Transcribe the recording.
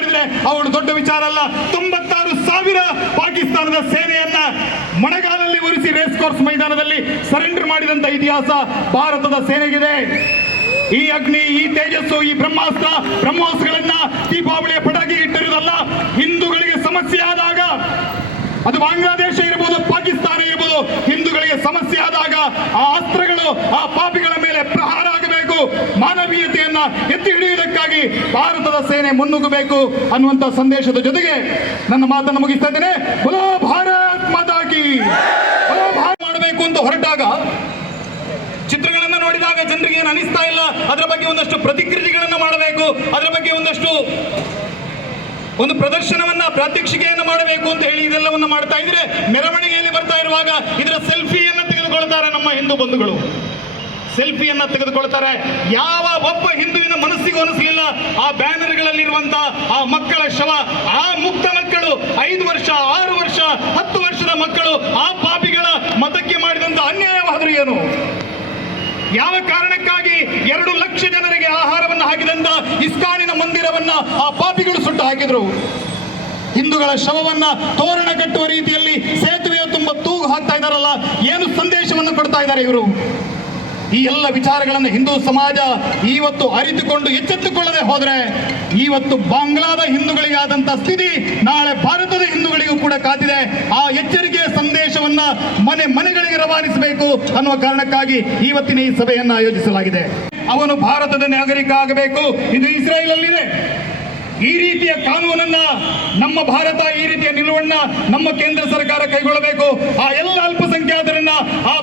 ಮಾಡಿದ್ರೆ ಅವಳು ದೊಡ್ಡ ವಿಚಾರ ಅಲ್ಲ. ತೊಂಬತ್ತಾರು ಸಾವಿರ ಪಾಕಿಸ್ತಾನದ ಸೇನೆಯನ್ನ ಮಣಗಾಲಲ್ಲಿ ಉರಿಸಿ ರೇಸ್ ಕೋರ್ಸ್ ಮೈದಾನದಲ್ಲಿ ಸರೆಂಡರ್ ಮಾಡಿದಂತ ಇತಿಹಾಸ ಭಾರತದ ಸೇನೆಗಿದೆ. ಈ ಅಗ್ನಿ, ಈ ತೇಜಸ್ಸು, ಈ ಬ್ರಹ್ಮಾಸ್ತ್ರ, ಬ್ರಹ್ಮಾಸ್ತ್ರಗಳನ್ನ ದೀಪಾವಳಿಯ ಪಟಾಕಿ ಇಟ್ಟಿರುವುದಲ್ಲ. ಹಿಂದೂಗಳಿಗೆ ಸಮಸ್ಯೆ ಆದಾಗ, ಅದು ಬಾಂಗ್ಲಾದೇಶ ಇರಬಹುದು ಪಾಕಿಸ್ತಾನ ಇರಬಹುದು ಹಿಂದೂಗಳಿಗೆ ಸಮಸ್ಯೆ ಆದಾಗ ಆ ಅಸ್ತ್ರಗಳು, ಆ ಪಾಪಿಗಳ ಮೇಲೆ ಮಾನವೀಯತೆಯನ್ನ ಎತ್ತಿ ಹಿಡಿಯುವುದಕ್ಕಾಗಿ ಭಾರತದ ಸೇನೆ ಮುನ್ನುಗ್ಗಬೇಕು ಅನ್ನುವಂತ ಸಂದೇಶದ ಜೊತೆಗೆ ನನ್ನ ಮಾತನ್ನು ಮುಗಿಸ್ತಾ ಇದ್ದೇನೆ. ಬಲೋ ಭಾರತ್ ಭಾರತ್ ಮಾಡಬೇಕು ಅಂತ ಹೊರಟಾಗ ಚಿತ್ರಗಳನ್ನ ನೋಡಿದಾಗ ಜನರಿಗೆ ಏನು ಅನಿಸ್ತಾ ಇಲ್ಲ. ಅದರ ಬಗ್ಗೆ ಒಂದಷ್ಟು ಪ್ರತಿಕ್ರಿಯೆಗಳನ್ನ ಮಾಡಬೇಕು. ಅದರ ಬಗ್ಗೆ ಒಂದಷ್ಟು ಒಂದು ಪ್ರದರ್ಶನವನ್ನ, ಪ್ರಾತ್ಯಕ್ಷಿಕೆಯನ್ನು ಮಾಡಬೇಕು ಅಂತ ಹೇಳಿ ಇದೆಲ್ಲವನ್ನು ಮಾಡ್ತಾ ಇದ್ರೆ ಮೆರವಣಿಗೆಯಲ್ಲಿ ಬರ್ತಾ ಇರುವಾಗ ಇದರ ಸೆಲ್ಫಿಯನ್ನು ತೆಗೆದುಕೊಳ್ತಾರೆ ನಮ್ಮ ಹಿಂದೂ ಬಂಧುಗಳು. ಸೆಲ್ಫಿಯನ್ನ ತೆಗೆದುಕೊಳ್ತಾರೆ. ಯಾವ ಒಬ್ಬ ಹಿಂದುವಿನ ಮನಸ್ಸಿಗೂ ಅನಿಸಲಿಲ್ಲ, ಆ ಬ್ಯಾನರ್ಗಳಲ್ಲಿರುವಂತ ಆ ಮಕ್ಕಳ ಶವ, ಆ ಮುಕ್ತ ಮಕ್ಕಳು, ಐದು ವರ್ಷ, ಆರು ವರ್ಷ, ಹತ್ತು ವರ್ಷದ ಮಕ್ಕಳು, ಆ ಪಾಪಿಗಳ ಮತಕ್ಕೆ ಮಾಡಿದಂತ ಅನ್ಯಾಯವಾದರೂ ಏನು? ಯಾವ ಕಾರಣಕ್ಕಾಗಿ ಎರಡು ಲಕ್ಷ ಜನರಿಗೆ ಆಹಾರವನ್ನು ಹಾಕಿದಂತ ಇಸ್ಕಾನಿನ ಮಂದಿರವನ್ನ ಆ ಪಾಪಿಗಳು ಸುಟ್ಟು ಹಾಕಿದ್ರು? ಹಿಂದೂಗಳ ಶವವನ್ನ ತೋರಣ ಕಟ್ಟುವ ರೀತಿಯಲ್ಲಿ ಸೇತುವೆಯ ತುಂಬ ತೂಗು ಹಾಕ್ತಾ ಇದ್ದಾರಲ್ಲ, ಏನು ಸಂದೇಶವನ್ನು ಕೊಡ್ತಾ ಇದ್ದಾರೆ ಇವರು? ಈ ಎಲ್ಲ ವಿಚಾರಗಳನ್ನು ಹಿಂದೂ ಸಮಾಜ ಇವತ್ತು ಅರಿತುಕೊಂಡು ಎಚ್ಚೆತ್ತುಕೊಳ್ಳದೆ ಹೋದ್ರೆ ಇವತ್ತು ಬಾಂಗ್ಲಾದ ಹಿಂದೂಗಳಿಗೆ ಆದಂತ ಸ್ಥಿತಿ ನಾಳೆ ಭಾರತದ ಹಿಂದೂಗಳಿಗೂ ಕೂಡ ಕಾದಿದೆ. ಆ ಎಚ್ಚರಿಕೆಯ ಸಂದೇಶವನ್ನ ಮನೆ ಮನೆಗಳಿಗೆ ರವಾನಿಸಬೇಕು ಅನ್ನುವ ಕಾರಣಕ್ಕಾಗಿ ಇವತ್ತಿನ ಈ ಸಭೆಯನ್ನ ಆಯೋಜಿಸಲಾಗಿದೆ. ಅವನು ಭಾರತದ ನಾಗರಿಕ ಆಗಬೇಕು. ಇದು ಇಸ್ರೇಲ್ ಅಲ್ಲಿದೆ ಈ ರೀತಿಯ ಕಾನೂನನ್ನ ನಮ್ಮ ಭಾರತ ಈ ರೀತಿಯ ನಿಲುವನ್ನ ನಮ್ಮ ಕೇಂದ್ರ ಸರ್ಕಾರ ಕೈಗೊಳ್ಳಬೇಕು. ಆ ಎಲ್ಲ ಅಲ್ಪಸಂಖ್ಯಾತರನ್ನ ಆ